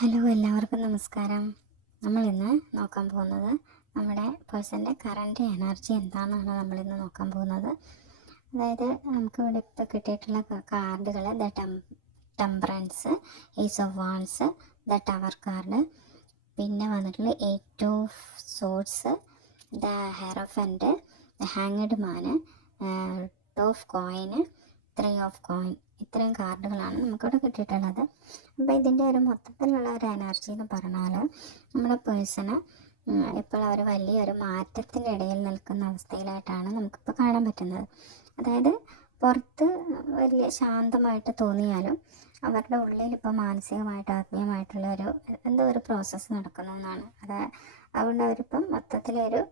Hello, എല്ലാവർക്കും നമസ്കാരം. നമ്മളിന്ന് നോക്കാൻ പോകുന്നത് നമ്മുടെ പേഴ്സൻ്റെ കറൻറ്റ് എനർജി എന്താണെന്നാണ് നമ്മളിന്ന് നോക്കാൻ പോകുന്നത്. അതായത് നമുക്കിവിടെ ഇപ്പോൾ കിട്ടിയിട്ടുള്ള കാർഡുകൾ temperance, ace of wands, the tower card, പിന്നെ വന്നിട്ടുള്ള 8 of swords, the hierophant, the hanged man, of coin, 3 of coin. ഇത്രയും കാർഡുകളാണ് നമുക്കിവിടെ കിട്ടിയിട്ടുള്ളത്. അപ്പോൾ ഇതിൻ്റെ ഒരു മൊത്തത്തിലുള്ള ഒരു എനർജി എന്ന് പറഞ്ഞാൽ നമ്മുടെ പേഴ്സണ് ഇപ്പോൾ അവർ വലിയൊരു മാറ്റത്തിൻ്റെ ഇടയിൽ നിൽക്കുന്ന അവസ്ഥയിലായിട്ടാണ് നമുക്കിപ്പോൾ കാണാൻ പറ്റുന്നത്. അതായത് പുറത്ത് വലിയ ശാന്തമായിട്ട് തോന്നിയാലും അവരുടെ ഉള്ളിൽ ഇപ്പോൾ മാനസികമായിട്ട് ആത്മീയമായിട്ടുള്ള എന്തോ ഒരു പ്രോസസ്സ് നടക്കുന്നു എന്നാണ്. അതുകൊണ്ട് അവരിപ്പം മൊത്തത്തിലൊരു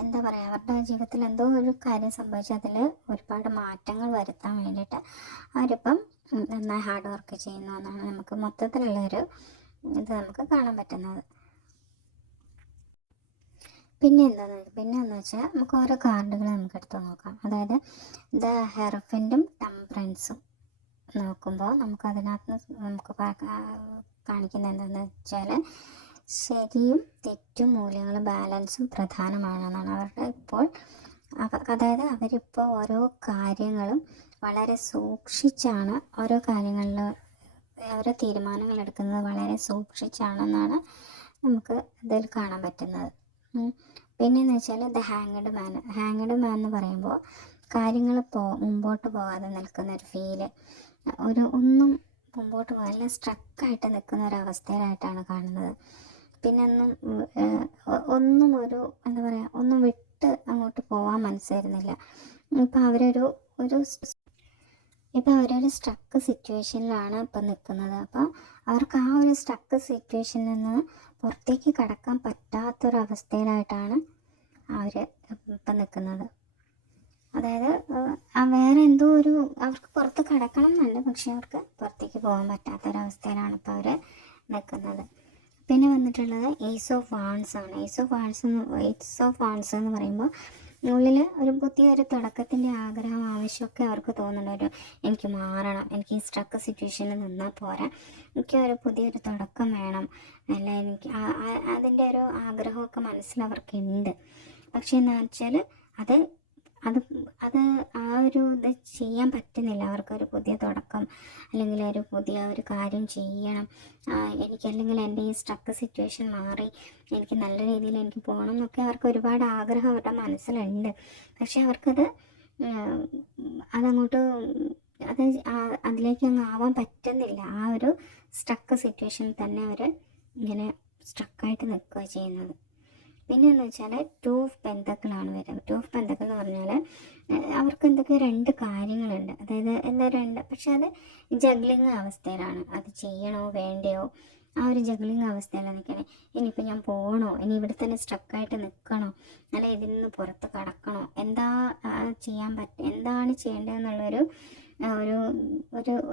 എന്താ പറയുക, അവരുടെ ജീവിതത്തിൽ എന്തോ ഒരു കാര്യം സംഭവിച്ച് അതിൽ ഒരുപാട് മാറ്റങ്ങൾ വരുത്താൻ വേണ്ടിയിട്ട് അവരിപ്പം നന്നായി ഹാർഡ് വർക്ക് ചെയ്യുന്നു എന്നാണ് നമുക്ക് മൊത്തത്തിലുള്ളൊരു ഇത് നമുക്ക് കാണാൻ പറ്റുന്നത്. പിന്നെയെന്ന് വെച്ചാൽ നമുക്ക് ഓരോ കാർഡുകൾ നമുക്ക് എടുത്ത് നോക്കാം. അതായത് ദ ഹെറഫൻറ്റും ടെമ്പറൻസും നോക്കുമ്പോൾ നമുക്കതിനകത്ത് നമുക്ക് കാണിക്കുന്നത് എന്താണെന്ന് വെച്ചാൽ ശരിയും തെറ്റും മൂല്യങ്ങളും ബാലൻസും പ്രധാനമാണെന്നാണ് അവരുടെ ഇപ്പോൾ. അതായത് അവരിപ്പോൾ ഓരോ കാര്യങ്ങളും വളരെ സൂക്ഷിച്ചാണ് ഓരോ കാര്യങ്ങളിൽ ഓരോ തീരുമാനങ്ങൾ എടുക്കുന്നത് വളരെ സൂക്ഷിച്ചാണെന്നാണ് നമുക്ക് ഇതിൽ കാണാൻ പറ്റുന്നത്. പിന്നെയെന്ന് വെച്ചാൽ ദ ഹാങ്ഡ് മാൻ എന്ന് പറയുമ്പോൾ കാര്യങ്ങൾ മുമ്പോട്ട് പോകാതെ നിൽക്കുന്ന ഒരു ഫീല്, ഒന്നും മുമ്പോട്ട് പോകാൻ സ്ട്രക്കായിട്ട് നിൽക്കുന്ന ഒരവസ്ഥയിലായിട്ടാണ് കാണുന്നത്. പിന്നെ ഒന്നും എന്താ പറയുക, ഒന്നും വിട്ട് അങ്ങോട്ട് പോകാൻ മനസ്സ് വരുന്നില്ല. ഇപ്പം അവരൊരു സ്ട്രക്ക് സിറ്റുവേഷനിലാണ് ഇപ്പം നിൽക്കുന്നത്. അപ്പം അവർക്ക് ആ ഒരു സ്ട്രക്ക് സിറ്റുവേഷനിൽ നിന്ന് പുറത്തേക്ക് കടക്കാൻ പറ്റാത്തൊരവസ്ഥയിലായിട്ടാണ് അവർ ഇപ്പം നിൽക്കുന്നത്. അതായത് വേറെ എന്തോ അവർക്ക് പുറത്ത് കടക്കണം എന്നുണ്ട്, പക്ഷെ അവർക്ക് പുറത്തേക്ക് പോകാൻ പറ്റാത്തൊരവസ്ഥയിലാണ് ഇപ്പോൾ അവർ നിൽക്കുന്നത്. പിന്നെ വന്നിട്ടുള്ളത് ഏസ് ഓഫ് വാൺസ് ആണ്. ഏസ് ഓഫ് വാൺസ് എന്ന് പറയുമ്പോൾ ഉള്ളിൽ ഒരു പുതിയൊരു തുടക്കത്തിൻ്റെ ആഗ്രഹം, ആവശ്യമൊക്കെ അവർക്ക് തോന്നുന്നുണ്ട്. എനിക്ക് മാറണം, എനിക്ക് ഈ സ്ട്രക്ക് സിറ്റുവേഷനിൽ നിന്നാൽ പോരാ, എനിക്ക് ഒരു പുതിയൊരു തുടക്കം വേണം, അല്ല എനിക്ക് അതിൻ്റെ ഒരു ആഗ്രഹമൊക്കെ മനസ്സിലവർക്കുണ്ട്. പക്ഷേ എന്താ വെച്ചാൽ അത് ആ ഇത് ചെയ്യാൻ പറ്റുന്നില്ല. അവർക്കൊരു പുതിയ തുടക്കം അല്ലെങ്കിൽ ഒരു പുതിയ ഒരു കാര്യം ചെയ്യണം, അല്ലെങ്കിൽ എൻ്റെ ഈ സ്ട്രക്ക് സിറ്റുവേഷൻ മാറി എനിക്ക് നല്ല രീതിയിൽ എനിക്ക് പോകണം എന്നൊക്കെ അവർക്ക് ഒരുപാട് ആഗ്രഹം അവരുടെ മനസ്സിലുണ്ട്. പക്ഷെ അതങ്ങോട്ട് അതിലേക്കൊന്നും ആവാൻ പറ്റുന്നില്ല. ആ ഒരു സ്ട്രക്ക് സിറ്റുവേഷനിൽ തന്നെ അവർ ഇങ്ങനെ സ്ട്രക്കായിട്ട് നിൽക്കുക ചെയ്യുന്നത്. പിന്നെ എന്ന് വെച്ചാൽ 2 ഓഫ് പെന്തക്കിളാണ് വരുന്നത്. 2 ഓഫ് പെന്തക്കിൾ എന്ന് പറഞ്ഞാൽ അവർക്ക് എന്തൊക്കെ 2 കാര്യങ്ങളുണ്ട്. അതായത് പക്ഷെ അത് ജഗ്ലിങ് അവസ്ഥയിലാണ്. അത് ചെയ്യണോ വേണ്ടയോ ആ ഒരു ജഗ്ലിങ് അവസ്ഥയിലാണ് നിൽക്കണേ. ഇനിയിപ്പോൾ ഞാൻ പോകണോ, ഇനി ഇവിടെ തന്നെ സ്ട്രക്കായിട്ട് നിൽക്കണോ, അല്ല ഇതിൽ നിന്ന് പുറത്ത് കടക്കണോ, എന്താണ് ചെയ്യേണ്ടതെന്നുള്ളൊരു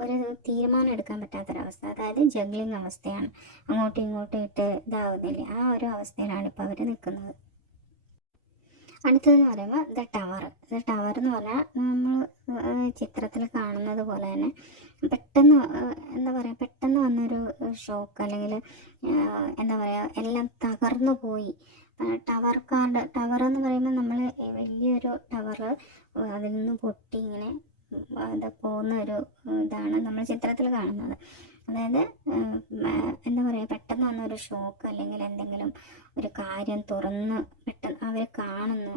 ഒരു തീരുമാനം എടുക്കാൻ പറ്റാത്തൊരവസ്ഥ. അതായത് ജഗ്ലിങ് അവസ്ഥയാണ്. അങ്ങോട്ടും ഇങ്ങോട്ടും ഇട്ട് ഇതാവുന്നില്ല. ആ ഒരു അവസ്ഥയിലാണ് ഇപ്പോൾ അവർ നിൽക്കുന്നത്. അടുത്തതെന്ന് പറയുമ്പോൾ ദ ടവർ എന്ന് പറഞ്ഞാൽ നമ്മൾ ചിത്രത്തിൽ കാണുന്നത് പോലെ തന്നെ പെട്ടെന്ന് വന്നൊരു ഷോക്ക്, അല്ലെങ്കിൽ എന്താ പറയുക, എല്ലാം തകർന്നു പോയി. ടവർ എന്ന് പറയുമ്പോൾ നമ്മൾ വലിയൊരു ടവർ അതിൽ നിന്ന് പൊട്ടി ഇങ്ങനെ അത് പോകുന്ന ഒരു ഇതാണ് നമ്മൾ ചിത്രത്തിൽ കാണുന്നത്. അതായത് എന്താ പറയുക, പെട്ടെന്ന് വന്നൊരു ഷോക്ക് അല്ലെങ്കിൽ എന്തെങ്കിലും ഒരു കാര്യം പെട്ടെന്ന് അവർ കാണുന്നു,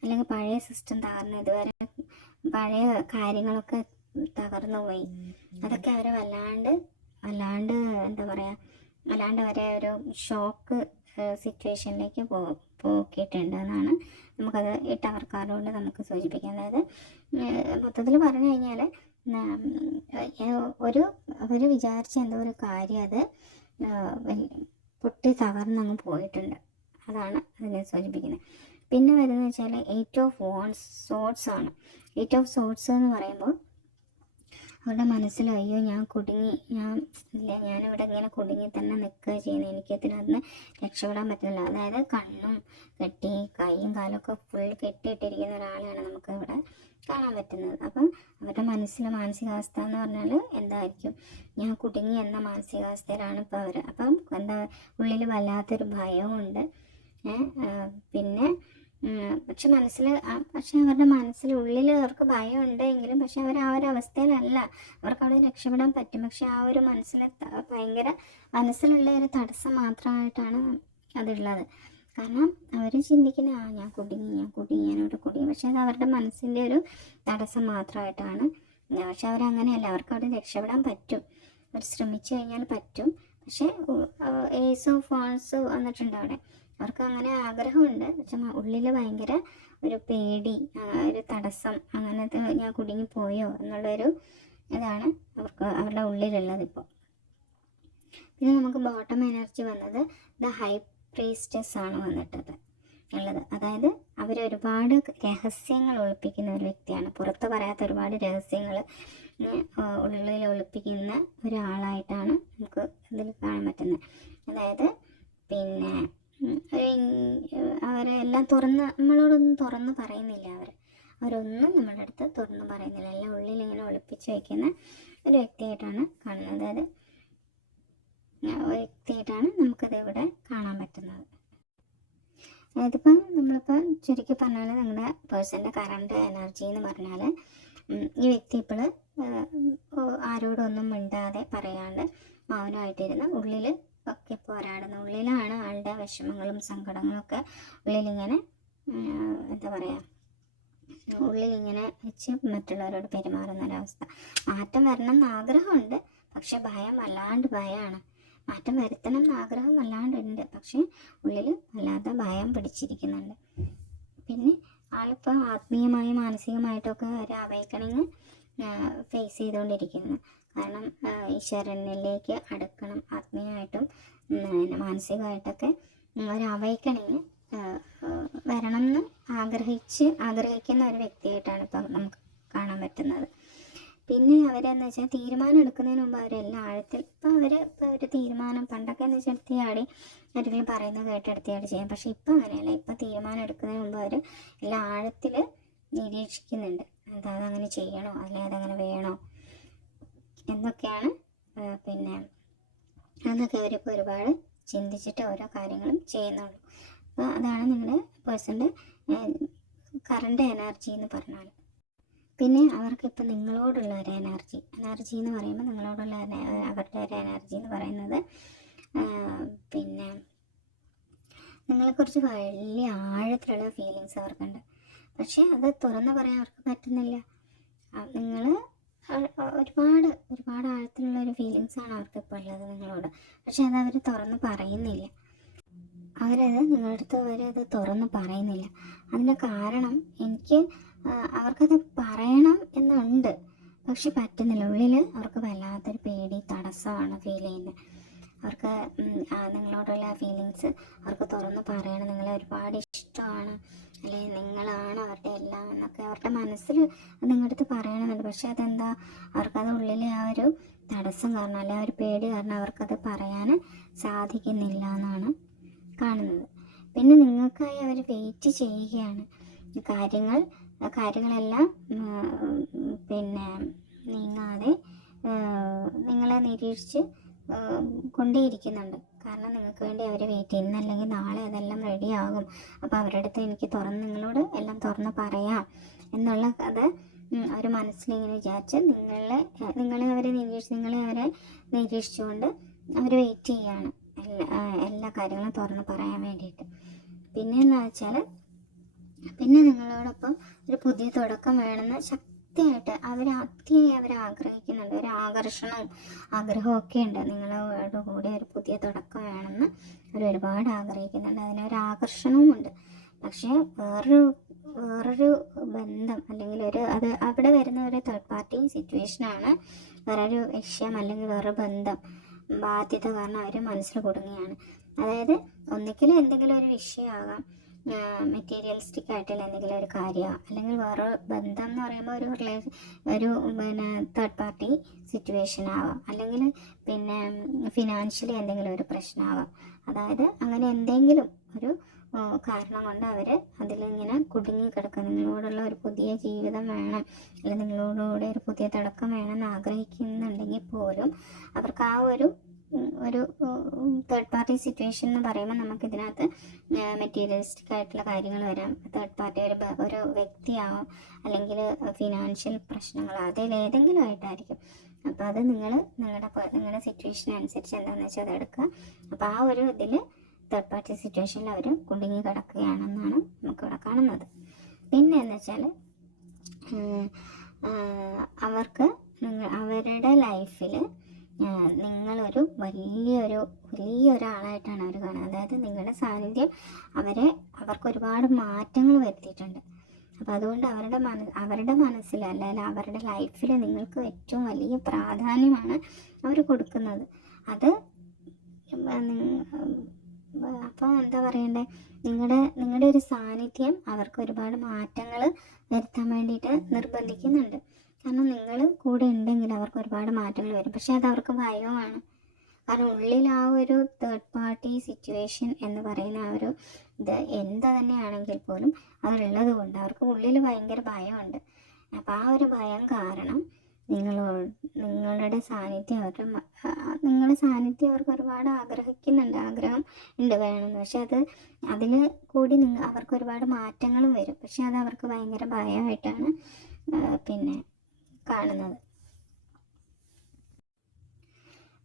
അല്ലെങ്കിൽ പഴയ സിസ്റ്റം തകർന്നു, ഇതുവരെ പഴയ കാര്യങ്ങളൊക്കെ തകർന്നു പോയി. അതൊക്കെ അവർ വല്ലാണ്ട് എന്താ പറയുക, വല്ലാണ്ട് അവരെ ഒരു ഷോക്ക് സിറ്റുവേഷനിലേക്ക് പോക്കിയിട്ടുണ്ട് എന്നാണ് നമുക്കത് ഈ ടവർ കാർഡ് കൊണ്ട് നമുക്ക് സൂചിപ്പിക്കാം. അതായത് മൊത്തത്തിൽ പറഞ്ഞു കഴിഞ്ഞാൽ അവർ വിചാരിച്ച എന്തോ ഒരു കാര്യം അത് പൊട്ടി തകർന്നങ്ങ് പോയിട്ടുണ്ട്. അതാണ് അതിനെ സൂചിപ്പിക്കുന്നത്. പിന്നെ വരുന്നത് വെച്ചാൽ 8 ഓഫ് സോഡ്സ് ആണ്. 8 ഓഫ് സോഡ്സ് എന്ന് പറയുമ്പോൾ അവരുടെ മനസ്സിൽ അയ്യോ ഞാൻ കുടുങ്ങി, ഞാനിവിടെ ഇങ്ങനെ കുടുങ്ങി തന്നെ നിൽക്കുക ചെയ്യുന്നത്, എനിക്കതിനകത്ത് രക്ഷപ്പെടാൻ പറ്റുന്നില്ല. അതായത് കണ്ണും കെട്ടി കൈയും കാലൊക്കെ ഫുൾ കെട്ടിയിട്ടിരിക്കുന്ന ഒരാളെയാണ് നമുക്ക് ഇവിടെ കാണാൻ പറ്റുന്നത്. അപ്പം അവരുടെ മനസ്സിലെ മാനസികാവസ്ഥ എന്ന് പറഞ്ഞാൽ എന്തായിരിക്കും, ഞാൻ കുടുങ്ങി എന്ന മാനസികാവസ്ഥയിലാണ് ഇപ്പോൾ അവർ. അപ്പം എന്താ, ഉള്ളിൽ വല്ലാത്തൊരു ഭയമുണ്ട്. പിന്നെ പക്ഷെ അവരുടെ മനസ്സിലുള്ളിൽ അവർക്ക് ഭയം ഉണ്ടെങ്കിലും പക്ഷെ അവർ ആ ഒരു അവസ്ഥയിലല്ല, അവർക്ക് അവിടെ രക്ഷപ്പെടാൻ പറ്റും. പക്ഷെ ആ ഒരു ഭയങ്കര മനസ്സിലുള്ള ഒരു തടസ്സം മാത്രമായിട്ടാണ് അതുള്ളത്. കാരണം അവർ ചിന്തിക്കുന്ന ഞാൻ കുടുങ്ങി ഞാനിവിടെ കുടുങ്ങി, പക്ഷെ അത് അവരുടെ മനസ്സിൻ്റെ ഒരു തടസ്സം മാത്രമായിട്ടാണ്. പക്ഷെ അവരങ്ങനെയല്ല, അവർക്ക് അവിടെ രക്ഷപ്പെടാൻ പറ്റും, അവർ ശ്രമിച്ചു കഴിഞ്ഞാൽ പറ്റും. പക്ഷെ ഏസ് ഓഫ് വാൺസ് വന്നിട്ടുണ്ട് അവിടെ. അവർക്ക് അങ്ങനെ ആഗ്രഹമുണ്ട്, പക്ഷെ ഉള്ളിൽ ഭയങ്കര ഒരു പേടി, ഒരു തടസ്സം, അങ്ങനത്തെ ഞാൻ കുടുങ്ങിപ്പോയോ എന്നുള്ളൊരു ഇതാണ് അവരുടെ ഉള്ളിലുള്ളത് ഇപ്പോൾ. പിന്നെ നമുക്ക് ബോട്ടം എനർജി വന്നത് ദ ഹൈ പ്രീസ്റ്റസ് ആണ് വന്നിട്ടത് ഉള്ളത്. അതായത് അവരൊരുപാട് രഹസ്യങ്ങൾ ഒളിപ്പിക്കുന്ന ഒരു വ്യക്തിയാണ്, പുറത്ത് പറയാത്ത ഒരുപാട് രഹസ്യങ്ങൾ ഉള്ളിൽ ഒളിപ്പിക്കുന്ന ഒരാളായിട്ടാണ് നമുക്ക് ഇതിൽ കാണാൻ പറ്റുന്നത്. അതായത് പിന്നെ അവരെല്ലാം നമ്മളോടൊന്നും തുറന്ന് പറയുന്നില്ല, അവരൊന്നും നമ്മുടെ അടുത്ത് തുറന്ന് പറയുന്നില്ല, എല്ലാം ഉള്ളിൽ ഇങ്ങനെ ഒളിപ്പിച്ച് വയ്ക്കുന്ന ഒരു വ്യക്തിയായിട്ടാണ് കാണുന്നത്. അതായത് വ്യക്തിയായിട്ടാണ് നമുക്കത് ഇവിടെ കാണാൻ പറ്റുന്നത്. അതിപ്പോൾ നമ്മളിപ്പോൾ ചുരുക്കി പറഞ്ഞാൽ നിങ്ങളുടെ പേഴ്സൻ്റെ കറണ്ട് എനർജി എന്ന് പറഞ്ഞാൽ ഈ വ്യക്തി ഇപ്പോൾ ആരോടൊന്നും മിണ്ടാതെ പറയാണ്ട് മൗനമായിട്ടിരുന്ന് ഉള്ളിൽ ഒക്കെ പോരാടുന്ന, ഉള്ളിലാണ് ആളുടെ വിഷമങ്ങളും സങ്കടങ്ങളും ഒക്കെ ഉള്ളിലിങ്ങനെ എന്താ പറയുക, ഉള്ളിലിങ്ങനെ വെച്ച് മറ്റുള്ളവരോട് പെരുമാറുന്ന ഒരവസ്ഥ. മാറ്റം വരണം എന്ന് ആഗ്രഹമുണ്ട്, പക്ഷെ വല്ലാണ്ട് ഭയമാണ്. മാറ്റം വരുത്തണം എന്ന് ആഗ്രഹം വല്ലാണ്ടുണ്ട്, പക്ഷെ ഉള്ളിൽ വല്ലാത്ത ഭയം പിടിച്ചിരിക്കുന്നുണ്ട്. പിന്നെ ആളിപ്പോൾ ആത്മീയമായും മാനസികമായിട്ടൊക്കെ ഒരു അവേക്കണിങ് ഫേസ് ചെയ്തുകൊണ്ടിരിക്കുന്നു. കാരണം ഈശ്വരനിലേക്ക് അടുക്കണം, ആത്മീയമായിട്ടും മാനസികമായിട്ടൊക്കെ ഒരു അവേക്കണിങ് വരണം എന്ന് ആഗ്രഹിക്കുന്ന ഒരു വ്യക്തിയായിട്ടാണ് ഇപ്പം നമുക്ക് കാണാൻ പറ്റുന്നത്. പിന്നെ അവരെന്ന് വെച്ചാൽ തീരുമാനം എടുക്കുന്നതിന് മുമ്പ് അവരെല്ലാം ആഴത്തിൽ, ഇപ്പോൾ ഒരു തീരുമാനം പണ്ടൊക്കെ എന്ന് വെച്ചാൽ എടുത്തിയാടി ആരെങ്കിലും പറയുന്നത് കേട്ടെടുത്തിയാടി ചെയ്യാം, പക്ഷെ ഇപ്പം അങ്ങനെയല്ല. ഇപ്പം തീരുമാനം എടുക്കുന്നതിന് മുമ്പ് അവർ എല്ലാം ആഴത്തിൽ നിരീക്ഷിക്കുന്നുണ്ട്, അതങ്ങനെ ചെയ്യണോ അല്ലെങ്കിൽ അതങ്ങനെ വേണോ എന്നൊക്കെയാണ്. പിന്നെ അതൊക്കെ അവരിപ്പോൾ ഒരുപാട് ചിന്തിച്ചിട്ട് ഓരോ കാര്യങ്ങളും ചെയ്യുന്നുള്ളൂ. അപ്പോൾ അതാണ് നിങ്ങളുടെ പേഴ്സൻ്റെ കറണ്ട് എനർജി എന്ന് പറഞ്ഞാൽ. പിന്നെ അവർക്കിപ്പോൾ നിങ്ങളോടുള്ള ഒരു എനർജി എന്ന് പറയുമ്പോൾ നിങ്ങളോടുള്ള അവരുടെ ഒരു എനർജി എന്ന് പറയുന്നത് പിന്നെ നിങ്ങളെക്കുറിച്ച് വലിയ ആഴത്തിലുള്ള ഫീലിങ്സ് അവർക്കുണ്ട്, പക്ഷേ അത് തുറന്ന് പറയാൻ അവർക്ക് പറ്റുന്നില്ല. നിങ്ങൾ ഒരുപാട് ആഴത്തിലുള്ള ഒരു ഫീലിങ്സാണ് അവർക്കിപ്പോൾ ഉള്ളത് നിങ്ങളോട്, പക്ഷെ അത് അവർ തുറന്ന് പറയുന്നില്ല. അവരത് തുറന്ന് പറയുന്നില്ല. അതിൻ്റെ കാരണം അവർക്കത് പറയണം എന്നുണ്ട്, പക്ഷെ പറ്റുന്നില്ല. ഉള്ളിൽ അവർക്ക് വല്ലാത്തൊരു പേടി, തടസ്സമാണ് ഫീൽ ചെയ്യുന്നത്. അവർക്ക് നിങ്ങളോടുള്ള ഫീലിങ്സ് അവർക്ക് തുറന്ന് പറയണം, നിങ്ങളെ ഒരുപാട് ഇഷ്ടമാണ്, അല്ലെങ്കിൽ നിങ്ങളാണ് അവരുടെ എല്ലാം എന്നൊക്കെ അവരുടെ മനസ്സിൽ നിങ്ങളുടെ അടുത്ത് പറയണമെന്നുണ്ട്. പക്ഷെ അതെന്താ, അവർക്കത് ഉള്ളിലെ ആ ഒരു തടസ്സം കാരണം, അല്ലെങ്കിൽ ആ ഒരു പേടി കാരണം അവർക്കത് പറയാൻ സാധിക്കുന്നില്ല എന്നാണ് കാണുന്നത്. പിന്നെ നിങ്ങൾക്കായി അവർ വെയിറ്റ് ചെയ്യുകയാണ്. കാര്യങ്ങളെല്ലാം പിന്നെ നീങ്ങാതെ നിങ്ങളെ നിരീക്ഷിച്ച് കൊണ്ടേയിരിക്കുന്നുണ്ട്. കാരണം നിങ്ങൾക്ക് വേണ്ടി അവർ വെയിറ്റ് ചെയ്യുന്നു, അല്ലെങ്കിൽ നാളെ അതെല്ലാം റെഡിയാകും, അപ്പോൾ അവരുടെ അടുത്ത് എനിക്ക് നിങ്ങളോട് എല്ലാം തുറന്ന് പറയാം എന്നുള്ള അത് അവർ മനസ്സിലിങ്ങനെ വിചാരിച്ച് നിങ്ങളെ അവരെ നിരീക്ഷിച്ചുകൊണ്ട് അവർ വെയിറ്റ് ചെയ്യാണ് എല്ലാ കാര്യങ്ങളും തുറന്ന് പറയാൻ വേണ്ടിയിട്ട്. പിന്നെ എന്താ വെച്ചാൽ, പിന്നെ നിങ്ങളോടൊപ്പം ഒരു പുതിയ തുടക്കം വേണമെന്ന് ശക്തിയായിട്ട് അവർ ആഗ്രഹിക്കുന്നുണ്ട്. ഒരു ആഗ്രഹവും ഒക്കെ ഉണ്ട്, നിങ്ങളോട് കൂടി ഒരു പുതിയ തുടക്കം വേണമെന്ന് അവർ ഒരുപാട് ആഗ്രഹിക്കുന്നുണ്ട്. അതിനൊരു ആകർഷണവും ഉണ്ട്. പക്ഷേ വേറൊരു ബന്ധം അല്ലെങ്കിൽ അത് അവിടെ വരുന്ന ഒരു തേർഡ് പാർട്ടി സിറ്റുവേഷനാണ്, വേറൊരു വിഷയം അല്ലെങ്കിൽ വേറൊരു ബന്ധം, ബാധ്യത കാരണം അവർ മനസ്സിൽ കുടുങ്ങിയാണ്. അതായത് ഒന്നിക്കലും എന്തെങ്കിലും ഒരു വിഷയമാകാം, മെറ്റീരിയലിസ്റ്റിക് ആയിട്ടുള്ള എന്തെങ്കിലും ഒരു കാര്യമോ അല്ലെങ്കിൽ വേറെ ബന്ധം എന്ന് പറയുമ്പോൾ ഒരു തേർഡ് പാർട്ടി സിറ്റുവേഷൻ ആവാം, അല്ലെങ്കിൽ ഫിനാൻഷ്യലി എന്തെങ്കിലും ഒരു പ്രശ്നമാവാം. അതായത് അങ്ങനെ എന്തെങ്കിലും ഒരു കാരണം കൊണ്ട് അവർ അതിലിങ്ങനെ കുടുങ്ങി കിടക്കുക. നിങ്ങളോടുള്ള ഒരു പുതിയ ജീവിതം വേണം, അല്ലെങ്കിൽ നിങ്ങളോടുകൂടെ ഒരു പുതിയ തുടക്കം വേണമെന്ന് ആഗ്രഹിക്കുന്നുണ്ടെങ്കിൽ പോലും അവർക്ക് ആ ഒരു തേർഡ് പാർട്ടി സിറ്റുവേഷൻ എന്ന് പറയുമ്പോൾ നമുക്കിതിനകത്ത് മെറ്റീരിയലിസ്റ്റിക് ആയിട്ടുള്ള കാര്യങ്ങൾ വരാം. തേർഡ് പാർട്ടി ഒരു വ്യക്തിയാവും, അല്ലെങ്കിൽ ഫിനാൻഷ്യൽ പ്രശ്നങ്ങൾ, അതിലേതെങ്കിലും ആയിട്ടായിരിക്കും. അപ്പോൾ അത് നിങ്ങളുടെ സിറ്റുവേഷൻ അനുസരിച്ച് എന്താണെന്ന് വെച്ചാൽ അത് എടുക്കുക. അപ്പോൾ ആ ഒരു ഇതിൽ തേർഡ് പാർട്ടി സിറ്റുവേഷനിൽ അവർ കുടുങ്ങി കിടക്കുകയാണെന്നാണ് നമുക്കിവിടെ കാണുന്നത്. പിന്നെ എന്ന് വെച്ചാൽ അവർക്ക് അവരുടെ ലൈഫിൽ നിങ്ങളൊരു വലിയൊരാളായിട്ടാണ് അവർ കാണുന്നത്. അതായത് നിങ്ങളുടെ സാന്നിധ്യം അവർക്ക് ഒരുപാട് മാറ്റങ്ങൾ വരുത്തിയിട്ടുണ്ട്. അപ്പോൾ അതുകൊണ്ട് അവരുടെ മനസ്സിൽ അല്ലെങ്കിൽ അവരുടെ ലൈഫിൽ നിങ്ങൾക്ക് ഏറ്റവും വലിയ പ്രാധാന്യമാണ് അവർ കൊടുക്കുന്നത്. അത് അപ്പോൾ എന്താ പറയണ്ടേ, നിങ്ങളുടെ ഒരു സാന്നിധ്യം അവർക്ക് ഒരുപാട് മാറ്റങ്ങൾ വരുത്താൻ വേണ്ടിയിട്ട് നിർബന്ധിക്കുന്നുണ്ട്. കാരണം നിങ്ങൾ കൂടെ ഉണ്ടെങ്കിൽ അവർക്ക് ഒരുപാട് മാറ്റങ്ങൾ വരും. പക്ഷെ അത് അവർക്ക് ഭയമാണ്. കാരണം ഉള്ളിൽ ആ ഒരു തേർഡ് പാർട്ടി സിറ്റുവേഷൻ എന്ന് പറയുന്ന ആ ഒരു ഇത് എന്താ തന്നെയാണെങ്കിൽ പോലും അതുള്ളത് കൊണ്ട് അവർക്ക് ഉള്ളിൽ ഭയങ്കര ഭയമുണ്ട്. അപ്പോൾ ആ ഒരു ഭയം കാരണം നിങ്ങളുടെ സാന്നിധ്യം നിങ്ങളുടെ സാന്നിധ്യം അവർക്ക് ഒരുപാട് ആഗ്രഹം ഉണ്ട് വേണമെന്ന്. പക്ഷെ അതിൽ കൂടി അവർക്ക് ഒരുപാട് മാറ്റങ്ങളും വരും. പക്ഷെ അത് അവർക്ക് ഭയങ്കര ഭയമായിട്ടാണ് കാണുന്നത്.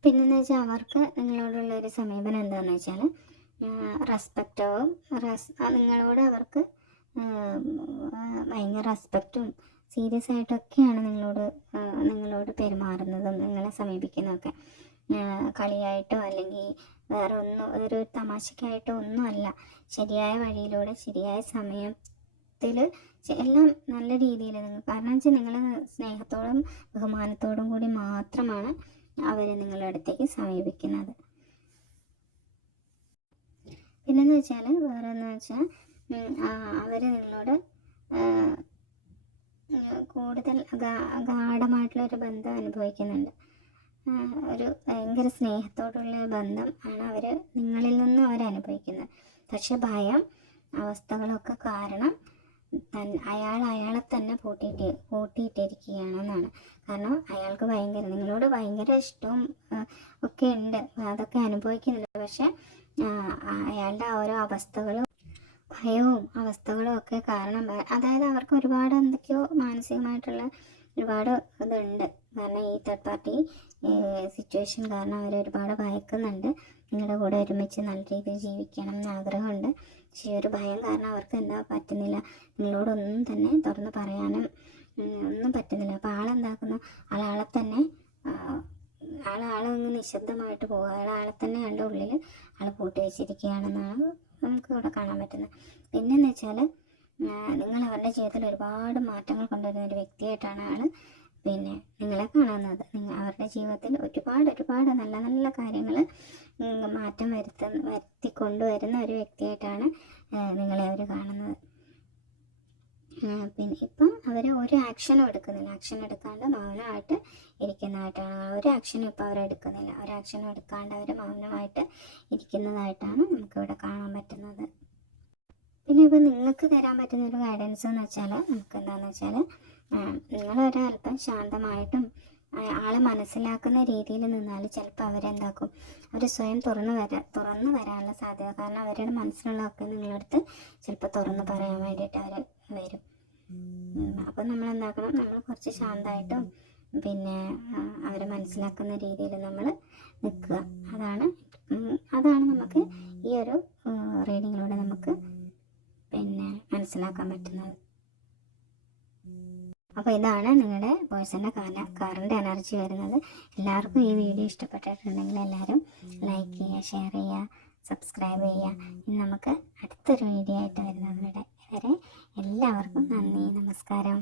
പിന്നെന്ന് വെച്ചാൽ അവർക്ക് നിങ്ങളോടുള്ളൊരു സമീപനം എന്താണെന്ന് വെച്ചാൽ റെസ്പെക്റ്റാവും. നിങ്ങളോട് അവർക്ക് ഭയങ്കര റെസ്പെക്റ്റും സീരിയസ് ആയിട്ടൊക്കെയാണ് നിങ്ങളോട് പെരുമാറുന്നതും നിങ്ങളെ സമീപിക്കുന്നതൊക്കെ. കളിയായിട്ടോ അല്ലെങ്കിൽ വേറെ ഒരു തമാശക്കായിട്ടോ ഒന്നുമല്ല. ശരിയായ വഴിയിലൂടെ ശരിയായ സമയത്തിൽ എല്ലാം നല്ല രീതിയിൽ കാരണം വെച്ചാൽ നിങ്ങൾ സ്നേഹത്തോടും ബഹുമാനത്തോടും കൂടി മാത്രമാണ് അവർ നിങ്ങളുടെ അടുത്തേക്ക് സമീപിക്കുന്നത്. പിന്നെന്ന് വെച്ചാൽ വേറെ എന്ന് വെച്ചാൽ അവർ നിങ്ങളോട് കൂടുതൽ ഗാഢമായിട്ടുള്ളൊരു ബന്ധം അനുഭവിക്കുന്നുണ്ട്. ഒരു ഭയങ്കര സ്നേഹത്തോടുള്ള ബന്ധം ആണ് നിങ്ങളിൽ നിന്നും അനുഭവിക്കുന്നത്. പക്ഷെ ഭയം അവസ്ഥകളൊക്കെ കാരണം അയാളെ തന്നെ പൂട്ടിയിട്ടിരിക്കുകയാണെന്നാണ്. കാരണം അയാൾക്ക് നിങ്ങളോട് ഭയങ്കര ഇഷ്ടവും ഒക്കെ ഉണ്ട്, അതൊക്കെ അനുഭവിക്കുന്നുണ്ട്. പക്ഷെ അയാളുടെ ഓരോ ഭയവും അവസ്ഥകളും ഒക്കെ കാരണം അതായത് അവർക്ക് ഒരുപാട് എന്തൊക്കെയോ മാനസികമായിട്ടുള്ള ഒരുപാട് ഇതുണ്ട്. കാരണം ഈ തേർഡ് പാർട്ടി സിറ്റുവേഷൻ കാരണം അവർ ഒരുപാട് ഭയക്കുന്നുണ്ട്. നിങ്ങളുടെ കൂടെ ഒരുമിച്ച് നല്ല രീതിയിൽ ജീവിക്കണം എന്ന് ആഗ്രഹമുണ്ട്. പക്ഷേ ഒരു ഭയം കാരണം അവർക്ക് എന്താ പറ്റുന്നില്ല, നിങ്ങളോടൊന്നും തന്നെ തുറന്ന് പറയാനും ഒന്നും പറ്റുന്നില്ല. അപ്പോൾ ആളെന്താക്കുന്നു, ആളങ്ങ് നിശബ്ദമായിട്ട് പോകുക. ആളെ തന്നെ അയാളുടെ ഉള്ളിൽ പൂട്ടി വെച്ചിരിക്കുകയാണെന്നാണ് നമുക്ക് ഇവിടെ കാണാൻ പറ്റുന്നത്. പിന്നെന്ന് വെച്ചാൽ നിങ്ങൾ അവരുടെ ജീവിതത്തിൽ ഒരുപാട് മാറ്റങ്ങൾ കൊണ്ടുവരുന്ന ഒരു വ്യക്തിയായിട്ടാണ് നിങ്ങളെ കാണുന്നത്. അവരുടെ ജീവിതത്തിൽ ഒരുപാട് നല്ല നല്ല കാര്യങ്ങൾ മാറ്റം വരുത്തി കൊണ്ടുവരുന്ന ഒരു വ്യക്തിയായിട്ടാണ് നിങ്ങളെ അവർ കാണുന്നത്. പിന്നെ ഇപ്പം അവർ ഒരു ആക്ഷനും എടുക്കുന്നില്ല. ആക്ഷൻ എടുക്കാണ്ട് മൗനമായിട്ട് ഇരിക്കുന്നതായിട്ടാണ്. ഒരു ആക്ഷനും ഇപ്പോൾ അവരെടുക്കുന്നില്ല. ഒരു ആക്ഷനും എടുക്കാണ്ട് അവർ മൗനമായിട്ട് ഇരിക്കുന്നതായിട്ടാണ് നമുക്കിവിടെ കാണാൻ പറ്റുന്നത്. പിന്നെ ഇപ്പോൾ നിങ്ങൾക്ക് തരാൻ പറ്റുന്ന ഒരു ഗൈഡൻസ് എന്ന് വെച്ചാൽ നമുക്ക് എന്താണെന്ന് വെച്ചാൽ നിങ്ങളൊരല്പം ശാന്തമായിട്ടും ആളെ മനസ്സിലാക്കുന്ന രീതിയിൽ നിന്നാൽ ചിലപ്പോൾ അവരെന്താക്കും, അവർ സ്വയം തുറന്നു വരാനുള്ള സാധ്യത. കാരണം അവരുടെ മനസ്സിലുള്ളതൊക്കെ നിങ്ങളടുത്ത് ചിലപ്പോൾ തുറന്ന് പറയാൻ വേണ്ടിയിട്ട് അവർ വരും. അപ്പം നമ്മൾ കുറച്ച് ശാന്തമായിട്ടും അവരെ മനസ്സിലാക്കുന്ന രീതിയിൽ നമ്മൾ നിൽക്കുക. അതാണ് നമുക്ക് ഈ ഒരു റീഡിങ്ങിലൂടെ നമുക്ക് മനസ്സിലാക്കാൻ പറ്റുന്നത്. അപ്പോൾ ഇതാണ് നിങ്ങളുടെ പേഴ്സൻ്റെ കറണ്ട് എനർജി വരുന്നത്. എല്ലാവർക്കും ഈ വീഡിയോ ഇഷ്ടപ്പെട്ടിട്ടുണ്ടെങ്കിൽ എല്ലാവരും ലൈക്ക് ചെയ്യുക, ഷെയർ ചെയ്യുക, സബ്സ്ക്രൈബ് ചെയ്യുക. ഇനി നമുക്ക് അടുത്തൊരു വീഡിയോ ആയിട്ട് വരുന്നത് വരെ എല്ലാവർക്കും നന്ദി, നമസ്കാരം.